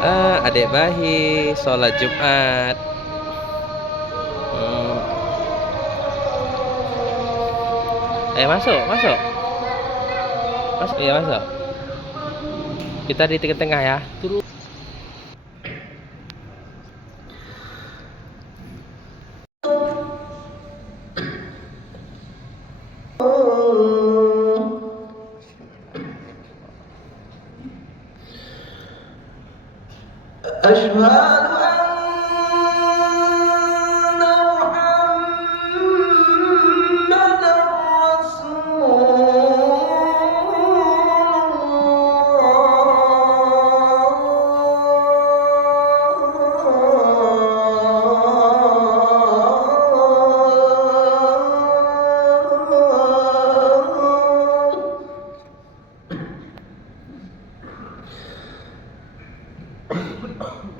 Adek bayi sholat Jumat. Ayo masuk, masuk. Masuk, iya masuk. Kita di tengah-tengah ya. Turun.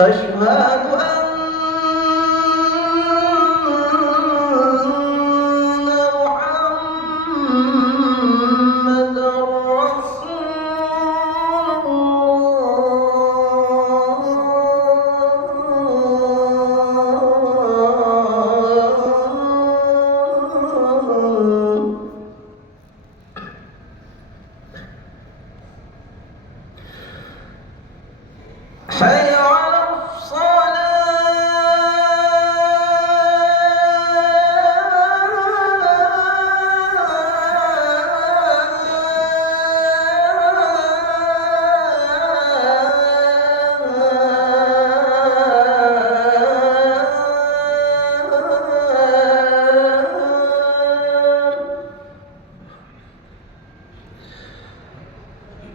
أشهد حي على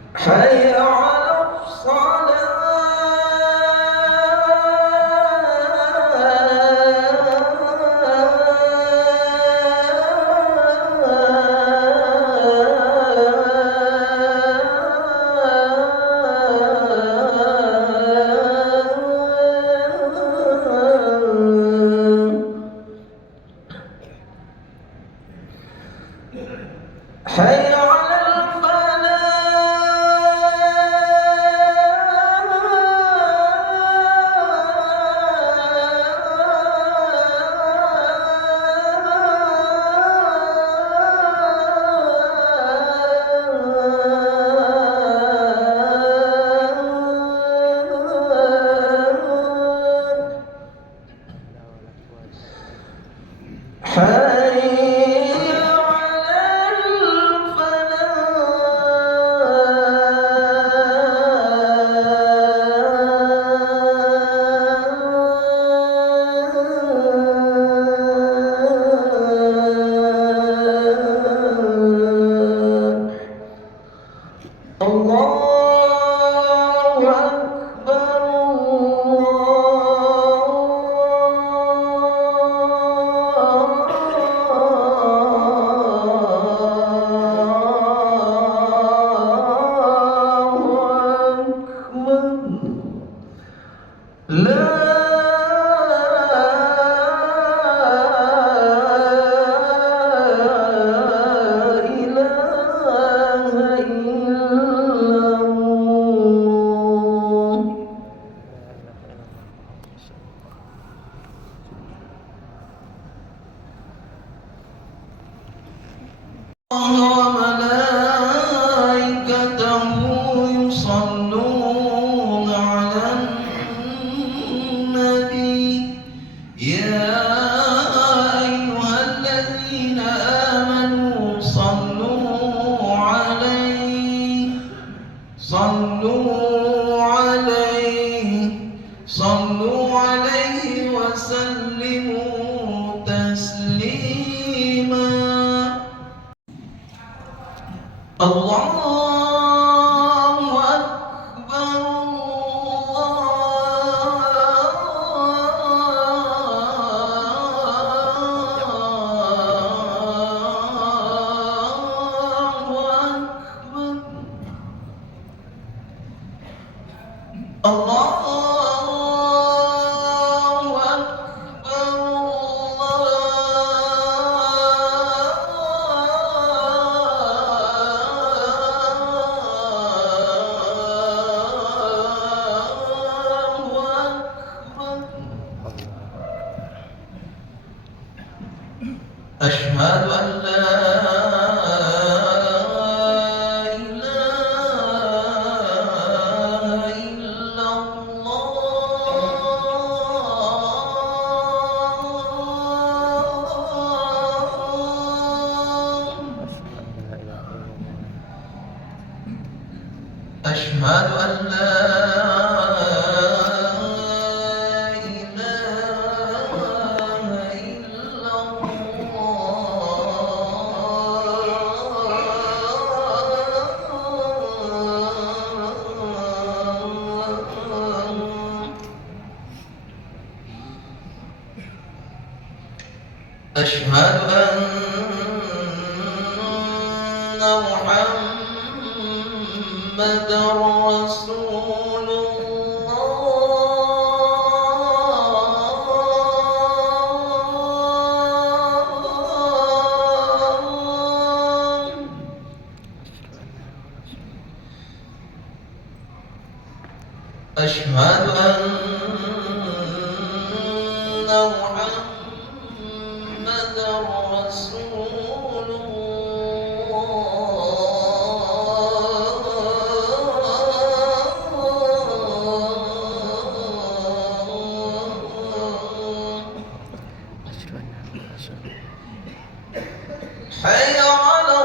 حي على حي على وملائكته يصلون على النبي يا أيها الذين آمنوا صلوا عليه وسلموا تسليما الله أكبر الله أشهد أن لا إله إلا الله. أشهد أن لا أشهد أن محمدا رسول الله. أشهد أن محمدا رسول الله. حي على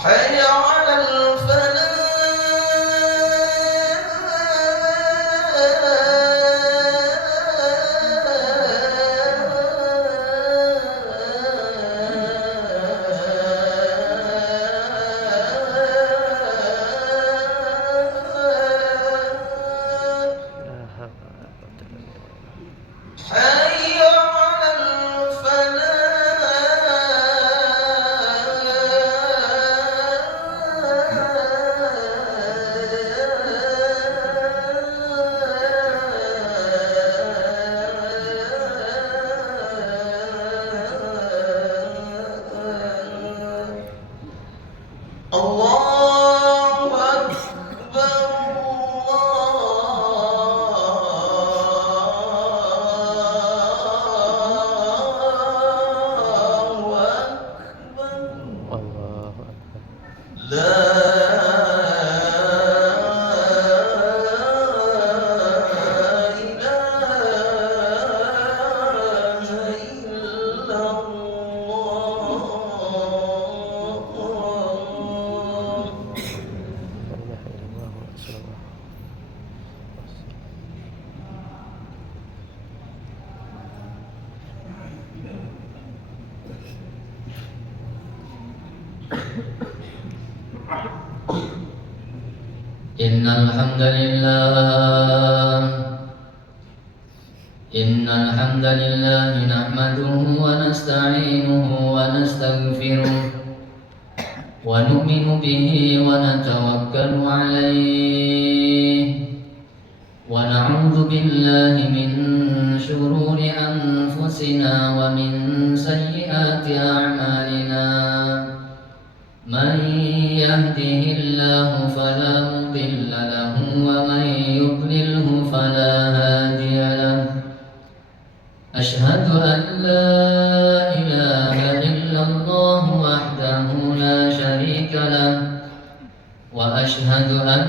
حي على حي على حي على الله أكبر الله أكبر لا إله إلا الله. إن الحمد لله نحمده ونستعينه ونستغفره ونؤمن به ونتوكل عليه ونعوذ بالله من شرور أنفسنا ومن سيئات أعمالنا. من يهده الله فلا مضل له ومن يضلله فلا هادي له. أشهد أن لا إله إلا الله وحده لا شريك له وأشهد أن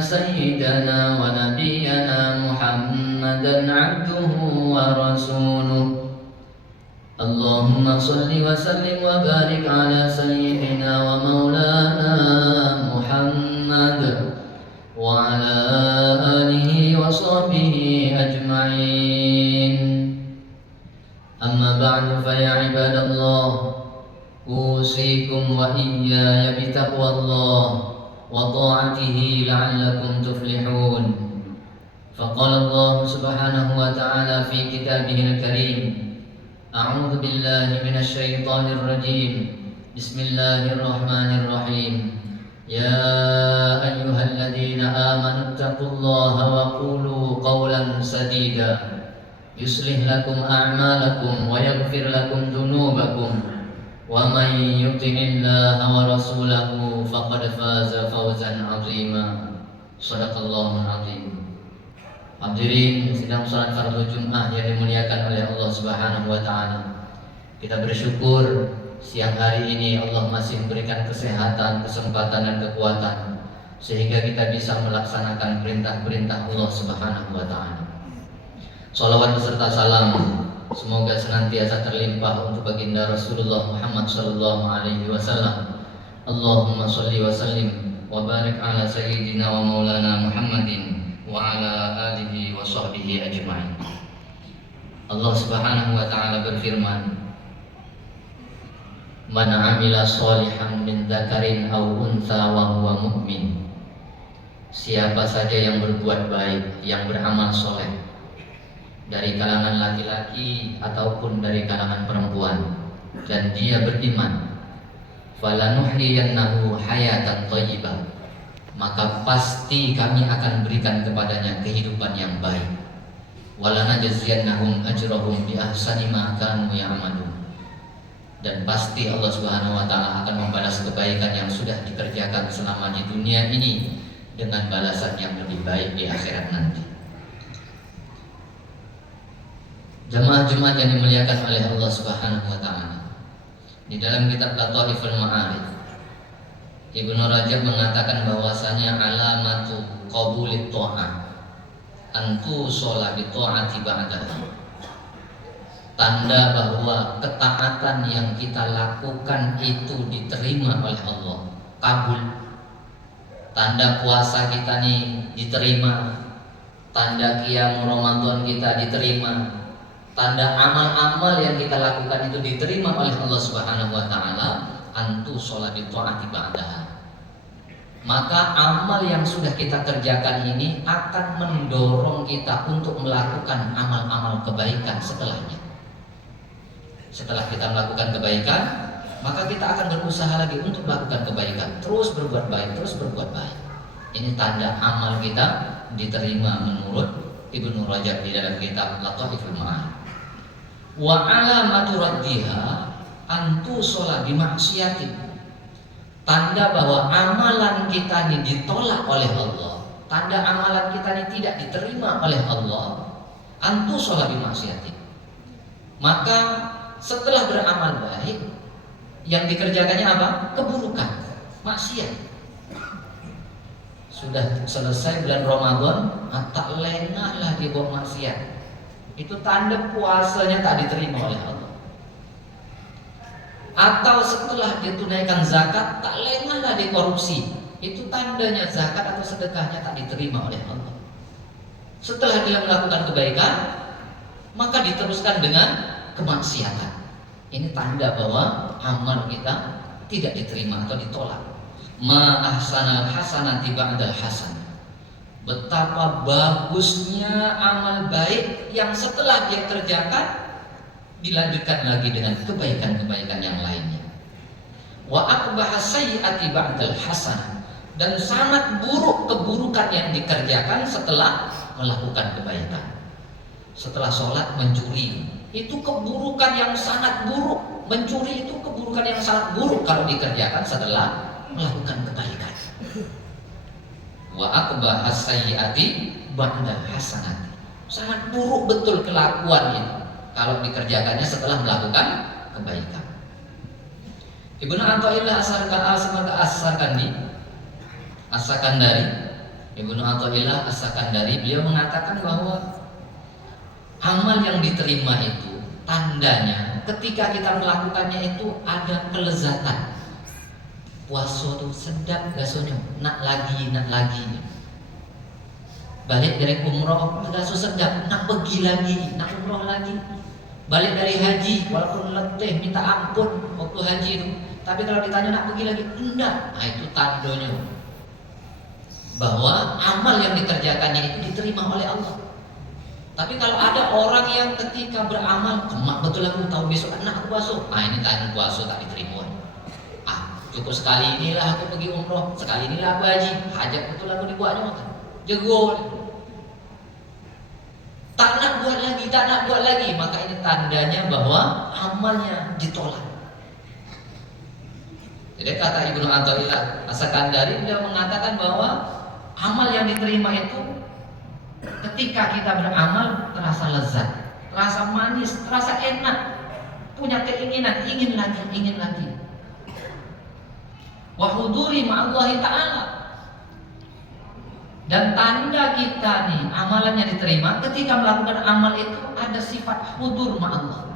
سيدنا ونبينا محمدا عبده ورسوله. اللهم صل وسلم وبارك على سيدنا ومولانا محمد وعلى آله وصحبه أجمعين. أما أما بعد فيا عباد الله أوصيكم وإياي بتقوى الله وطاعته لعلكم تفلحون. فقال الله سبحانه وتعالى في كتابه الكريم: أعوذ بالله من الشيطان الرجيم. بسم الله الرحمن الرحيم. يا أيها الذين آمنوا اتقوا الله وقولوا قولا سديدا يصلح لكم أعمالكم ويغفر لكم ذنوبكم ومن يطع الله ورسوله فقد فاز فوزا عظيما. Shadaqallahul azim. Hadirin sidang salat fardu Jumat yang dimuliakan oleh Allah Subhanahu wa taala. Kita bersyukur siang hari ini Allah masih memberikan kesehatan, kesempatan dan kekuatan sehingga kita bisa melaksanakan perintah-perintah Allah Subhanahu wa taala. Shalawat beserta salam semoga senantiasa terlimpah untuk baginda Rasulullah Muhammad sallallahu alaihi wasallam. Allahumma shalli wa sallim wa barik ala sayyidina wa maulana Muhammadin wa ala alihi wa sahbihi ajma'in. Allah Subhanahu wa taala berfirman: Man 'amila sholihan min dzakarin aw untha wa huwa mu'min. Siapa saja yang berbuat baik, yang beramal soleh dari kalangan laki-laki ataupun dari kalangan perempuan dan dia beriman, falanuhyiyannahu hayatan thayyibah, maka pasti kami akan berikan kepadanya kehidupan yang baik. Walanajziyannahum ajrahum bi ahsani ma kanu ya'malun, dan pasti Allah Subhanahu wa taala akan membalas kebaikan yang sudah dikerjakan selama di dunia ini dengan balasan yang lebih baik di akhirat nanti. Jamaah Jumat yang dimuliakan oleh Allah Subhanahu wa taala. Di dalam kitab Lataiful Ma'arif, Ibnu Rajab mengatakan bahwasanya alamatu qabulit ta'ah antu sholat bi ta'ati ba'daha. Tanda bahwa ketaatan yang kita lakukan itu diterima oleh Allah, kabul. Tanda puasa kita nih diterima, tanda qiyam Ramadan kita diterima, tanda amal-amal yang kita lakukan itu diterima oleh Allah Subhanahu wa taala, antu sholat bi ta'ati ba'daha. Maka amal yang sudah kita kerjakan ini akan mendorong kita untuk melakukan amal-amal kebaikan setelahnya. Setelah kita melakukan kebaikan, maka kita akan berusaha lagi untuk melakukan kebaikan, terus berbuat baik, terus berbuat baik. Ini tanda amal kita diterima menurut Ibnu Rajab di dalam kitab Lataiful Ma'arif. Wa alamatu raddiha antu sholat bimaksiatin. Tanda bahwa amalan kita ini ditolak oleh Allah, tanda amalan kita ini tidak diterima oleh Allah, antu sholat bimaksiatin. Maka setelah beramal baik, yang dikerjakannya apa? Keburukan, maksiat. Sudah selesai bulan Ramadan, tak lengah lagi buat maksiat. Itu tanda puasanya tak diterima oleh Allah. Atau setelah ditunaikan zakat, tak lengah lagi korupsi. Itu tandanya zakat atau sedekahnya tak diterima oleh Allah. Setelah dia melakukan kebaikan, maka diteruskan dengan kemaksiatan. Ini tanda bahwa amal kita tidak diterima atau ditolak. Ma ahsanal hasanati ba'dal hasan. Betapa bagusnya amal baik yang setelah dia kerjakan dilanjutkan lagi dengan kebaikan-kebaikan yang lainnya. Wa aqbaha sayyi'ati ba'dal hasan, dan sangat buruk keburukan yang dikerjakan setelah melakukan kebaikan. Setelah sholat mencuri, itu keburukan yang sangat buruk. Mencuri itu keburukan yang sangat buruk kalau dikerjakan setelah melakukan kebaikan. Wa aqbaha sayyi'ati ba'dal hasanati. Sangat buruk betul kelakuan itu kalau dikerjakannya setelah melakukan kebaikan. Ibnu Athaillah As-Sakandari, Ibnu Athaillah As-Sakandari, beliau mengatakan bahwa amal yang diterima itu tandanya ketika kita melakukannya itu ada kelezatan. Puasa tuh sedap gasonya, nak lagi. Balik dari umroh, gaso sedap, nak pergi lagi, nak umroh lagi. Balik dari haji walaupun letih minta ampun waktu haji itu, tapi kalau ditanya nak pergi lagi enggak. Nah, itu tandanya bahwa amal yang dikerjakannya itu diterima oleh Allah. Tapi kalau ada orang yang ketika beramal, kemak betul aku tahu besok anak puasa, ini tanya puasa tak diterima. Cukup sekali inilah aku pergi umroh, sekali inilah aku haji, hajat betul aku dibuatnya makan. Jago. Tak nak buat lagi, tak nak buat lagi. Maka ini tandanya bahwa amalnya ditolak. Jadi kata Ibnu Athaillah As-Sakandari, beliau mengatakan bahwa amal yang diterima itu ketika kita beramal terasa lezat, terasa manis, terasa enak, punya keinginan, ingin lagi. Wa huduri ma'allahi ta'ala. Dan tanda kita nih amalannya diterima ketika melakukan amal itu ada sifat hudur ma'allah.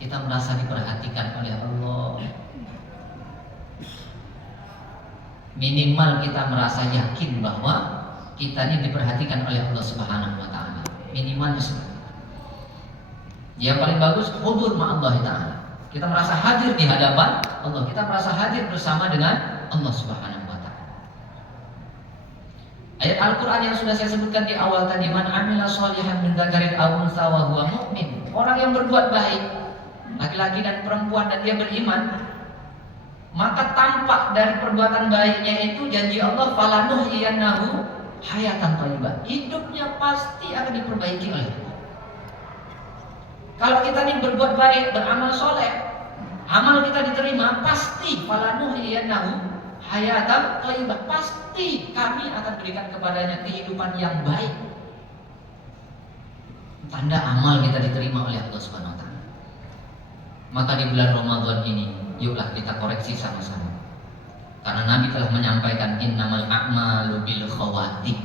Kita merasa diperhatikan oleh Allah. Minimal kita merasa yakin bahwa kita ini diperhatikan oleh Allah Subhanahu wa taala. Minimalnya seperti itu. Yang paling bagus hudur ma'allahi ta'ala. Kita merasa hadir di hadapan Allah. Kita merasa hadir bersama dengan Allah Subhanahu wa ta'ala. Ayat Al-Quran yang sudah saya sebutkan di awal tadi, man amila sholihan min dzakarin aw untha wa huwa mu'min. Orang yang berbuat baik, laki-laki dan perempuan, dan dia beriman, maka tampak dari perbuatan baiknya itu janji Allah, falanuhyiyannahu hayatan thayyibah. Hidupnya pasti akan diperbaiki oleh Allah. Kalau kita nih berbuat baik, beramal soleh, amal kita diterima, pasti falanuhyiyannahu hayatan thayyibah. Pasti kami akan berikan kepadanya kehidupan yang baik. Tanda amal kita diterima oleh Allah Subhanahu wa taala. Maka di bulan Ramadan ini, yuklah kita koreksi sama-sama. Karena Nabi telah menyampaikan innamal a'malu bil khawatim.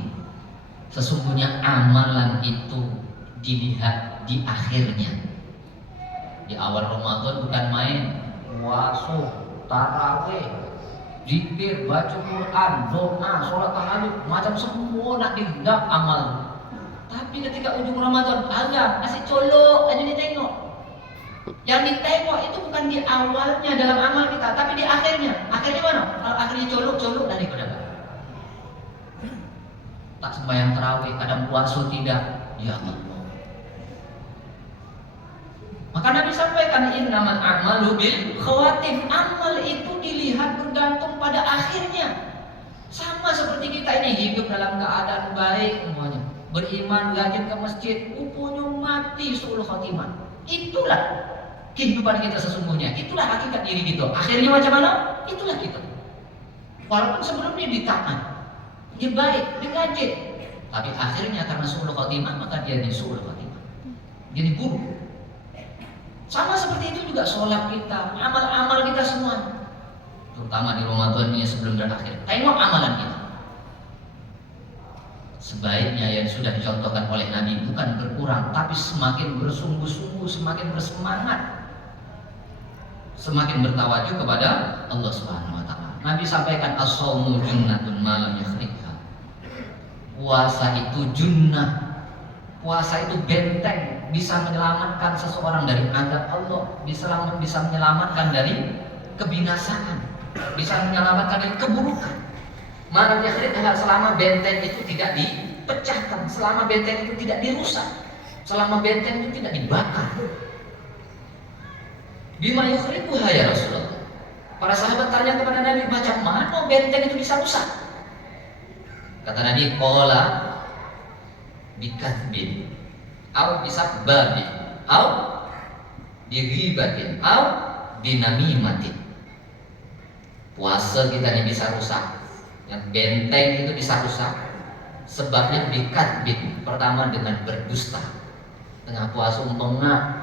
Sesungguhnya amalan itu dilihat di akhirnya. Di awal Ramadan bukan main, puasa, tarawih, zikir, baca Quran, doa, sholat tahajud, macam semua nak digenggam amal. Tapi ketika ujung Ramadan, azan, nasi colok aja ditengok. Yang ditengok itu bukan di awalnya dalam amal kita, tapi di akhirnya. Akhirnya mana? Kalau akhirnya colok dari pedagang. Tak sembahyang tarawih, kadang puasa tidak. Ya Allah. Maka Nabi sampaikan innamal a'malu bil khawatim. Amal itu dilihat bergantung pada akhirnya. Sama seperti kita ini hidup dalam keadaan baik semuanya, beriman, rajin ke masjid, pupunya mati suul khatimah. Itulah kehidupan kita sesungguhnya. Itulah hakikat diri kita. Akhirnya macam mana? Itulah kita. Walaupun sebelumnya ditaat, dia baik, dia rajin, tapi akhirnya karena suul khatimah maka dia di suul khatimah, jadi buruk. Sama seperti itu juga sholat kita, amal-amal kita semua, terutama di Ramadan ini sebelum berakhir. Tengok amalan kita. Sebaiknya yang sudah dicontohkan oleh Nabi bukan berkurang, tapi semakin bersungguh-sungguh, semakin bersemangat, semakin bertawajuh kepada Allah Subhanahu wa taala. Nabi sampaikan as-shaumu junnatun ma lam yakhriqha. Puasa itu junnah. Puasa itu benteng, bisa menyelamatkan seseorang dari azab Allah, bisa menyelamatkan dari kebinasaan, bisa menyelamatkan dari keburukan. Mana yakhriqha, selama benteng itu tidak dipecahkan, selama benteng itu tidak dirusak, selama benteng itu tidak dibakar. Bima yukhriquha ya Rasulullah. Para sahabat tanya kepada Nabi, macam mana benteng itu bisa rusak? Kata Nabi, qala bikathbin au bisababin au bighibatin au binamimatin. Puasa kita ini bisa rusak, yang benteng itu bisa rusak, sebabnya bikathbin. Pertama dengan berdusta. Tengah puasa umpama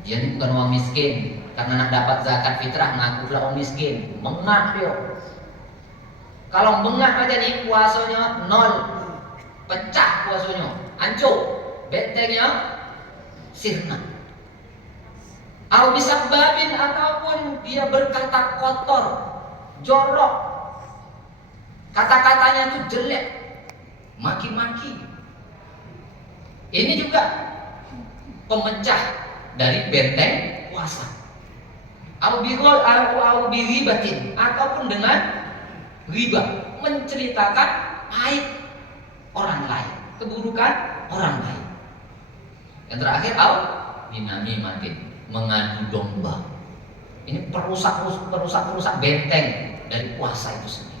dia ini bukan orang miskin, karena nak dapat zakat fitrah ngaku pula orang miskin, mengah dia. Kalau mengah aja nih puasanya nol, pecah puasanya, hancur, bentengnya sirna. Atau bisa babin, ataupun dia berkata kotor, jorok, kata-katanya itu jelek, maki-maki. Ini juga pemecah dari benteng puasa. Au biribatin, ataupun dengan riba, menceritakan aib orang lain, keburukan orang lain. Yang terakhir au binamimatin, mengadu domba. Ini perusak benteng dari puasa itu sendiri.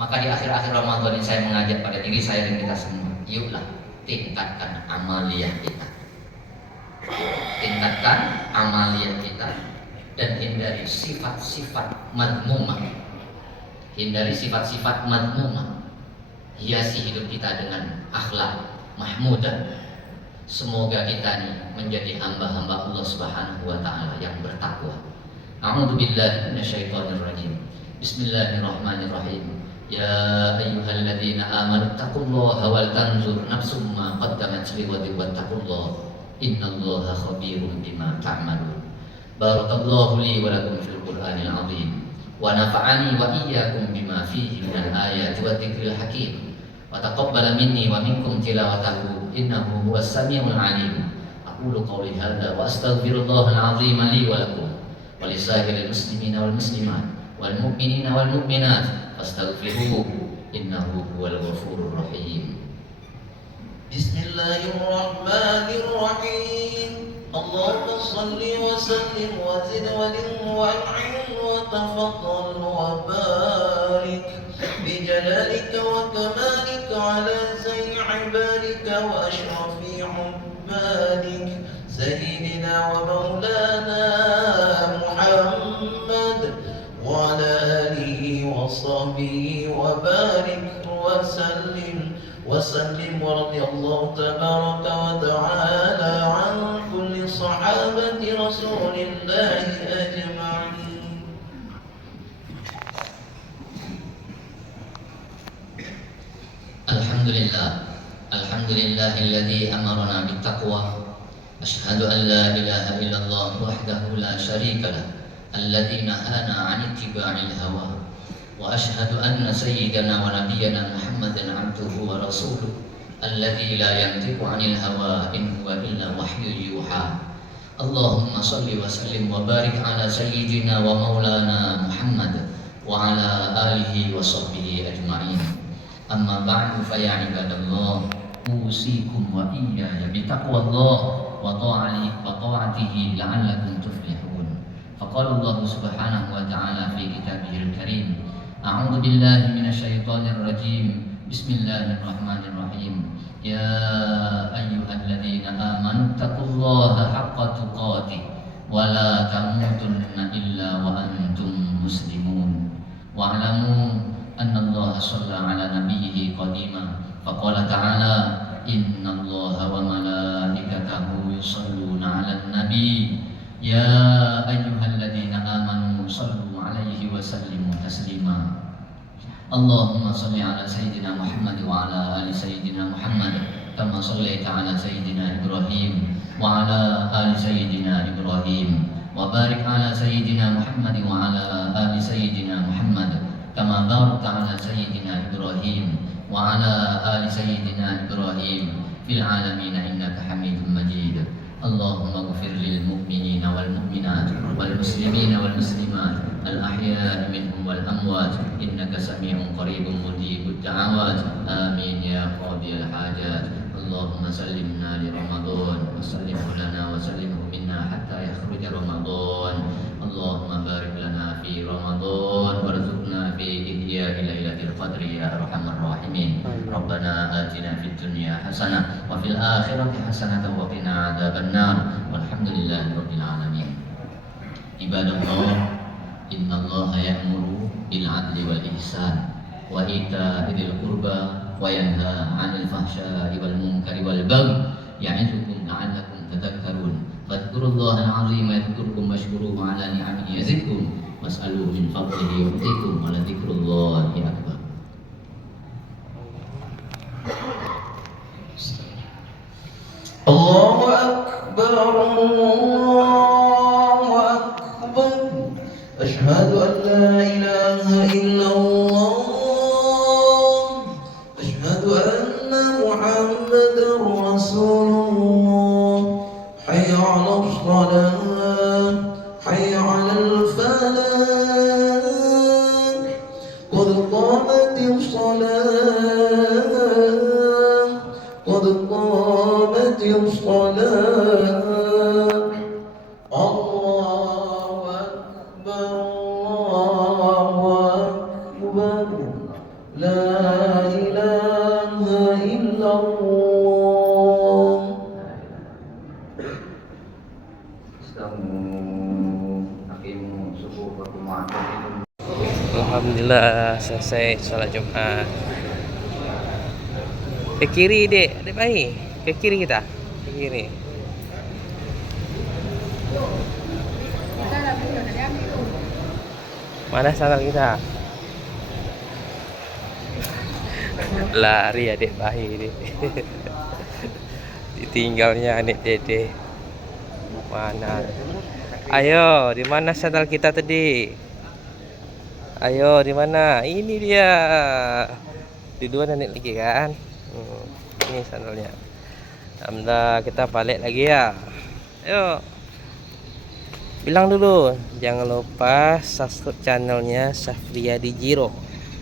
Maka di akhir-akhir Ramadan ini saya mengajak pada diri saya dan kita semua, yuklah tingkatkan amaliyah kita. Tingkatkan amaliyah kita dan hindari sifat-sifat madmumah. Hindari sifat-sifat madmumah. Hiasi hidup kita dengan akhlak mahmudah. Semoga kita nih menjadi hamba-hamba Allah Subhanahu wa taala yang bertakwa. A'udzu billahi minasyaitonir rajim. Bismillahirrahmanirrahim. Ya ayyuhalladzina amanu taqullaha wal tanzur nafsum ma qaddamat lighadin wattaqullaha innallaha khabirum bima ta'malun. Barakallahu li wa lakum fil Qur'anil 'azim wa nafa'ani wa iyyakum bima fihi minal ayati wa dzikril hakim. Wa taqabbala minni wa minkum tilawatahu innahu huwas samiul 'alim. Aqulu qawli hadza wa astaghfirullahal 'azim li wa lakum wa lisairil muslimina wal muslimat wal mu'minina wal mu'minat fastaghfiruhu innahu huwal ghafurur rahim. Bismillahirrahmanirrahim. Allahumma salli wa sallim wa zid wa lim wa an'im wa tafaddal wa barik bi jalalika wa kamalika ala sayyi ibadika wa ashrafi ubadik sayyidina wa maulana Muhammad wa ala alihi wa sahbihi wa barik wa sallim وسلم ورضي الله تبارك وتعالى عن كل صحابة رسول الله أجمعين. الحمد لله الذي أمرنا بالتقوى. أشهد أن لا إله إلا الله وحده لا شريك له الذي نهانا عن اتباع الهوى. وأشهد أن سيدنا ونبينا محمدا عبده ورسوله الذي لا ينطق عن الهوى إن هو إلا وحي يوحى. اللهم صل وسلم وبارك على سيدنا ومولانا محمد وعلى آله وصحبه أجمعين. أما بعد فيا عباد الله أوصيكم وإياي بتقوى الله وطاعته لعلكم تفلحون. فقال الله سبحانه وتعالى في كتابه الكريم: أعوذ بالله من الشيطان الرجيم. بسم الله الرحمن الرحيم. يا أيها الذين آمنوا اتقوا الله حق تقاته ولا تموتن إلا وأنتم مسلمون. واعلموا أن الله صلى على نبيه قديما فقال تعالى: إن الله وملائكته يصلون على النبي يا أيها الذين آمنوا صلوا عليه وسلموا تسليما. اللهم صل على سيدنا محمد وعلى آل سيدنا محمد كما صليت على سيدنا إبراهيم وعلى آل سيدنا إبراهيم وبارك على سيدنا محمد وعلى آل سيدنا محمد كما باركت على سيدنا إبراهيم وعلى آل سيدنا إبراهيم في العالمين إنك حميد مجيد. اللهم اغفر للمؤمنين والمؤمنات والمسلمين والمسلمات الأحياء منهم والأموات إنك سميع قريب مجيب الدعوات. آمين يا قاضي الحاجات. اللهم سلمنا لرمضان وسلمه لنا وسلمه منا حتى يخرج رمضان. اللهم بارك لنا في رمضان وارزقنا في إحياء ليلة القدر يا أرحم الراحمين. ربنا آتنا في الدنيا حسنة وفي الآخرة حسنة وقنا عذاب النار والحمد لله رب العالمين. عباد الله إن الله يأمر بالعدل والإحسان وإيتاء ذي القربى وينهى عن الفحشاء والمنكر والبغي يعظكم لعلكم تذكرون. فاذكروا الله العظيم يذكركم واشكروه على نعمه يزدكم واسألوه من فضله يعطيكم ولذكر الله أكبر. الله أكبر الله أكبر أشهد أن لا إله إلا الله أشهد أن محمدا رسول الله على الصلاة حي على الفلاح قد قامت الصلاة قد قامت الصلاة الله أكبر الله أكبر لا إله إلا الله. Alhamdulillah selesai sholat Jumat. Ke kiri dek, adik bayi. Ke kiri kita. Ke kiri. Mana sandal kita? Lari adik bayi ini. Ditinggalnya adik dede. Mana? Ayo, di mana sandal kita tadi? Ayo, di mana? Ini dia. Di dua nenek lagi kan? Ini sandalnya. Alhamdulillah, kita balik lagi ya. Ayo. Bilang dulu, jangan lupa subscribe channelnya Syafriadi Jiro.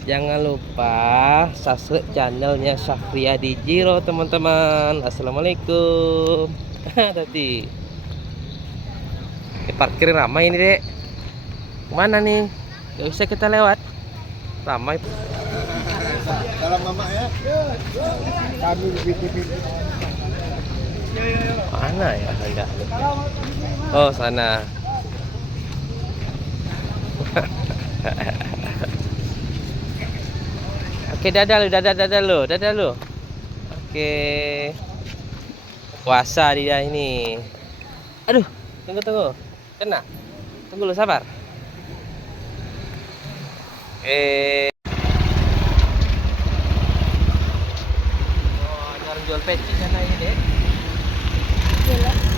Jangan lupa subscribe channelnya Syafriadi Jiro, teman-teman. Assalamualaikum. Tadi parkir ramai ini dek. Mana nih? Gak bisa kita lewat. Ramai. Dalam mama ya. Kami begitu. Mana ya Anda? Oh, sana. Oke, dadah lu. Oke. Puasa dia ini. Aduh, tunggu. Kena. Tunggu lu, sabar. Oh, ada orang jual peci sana ini, Dek. Iya lah.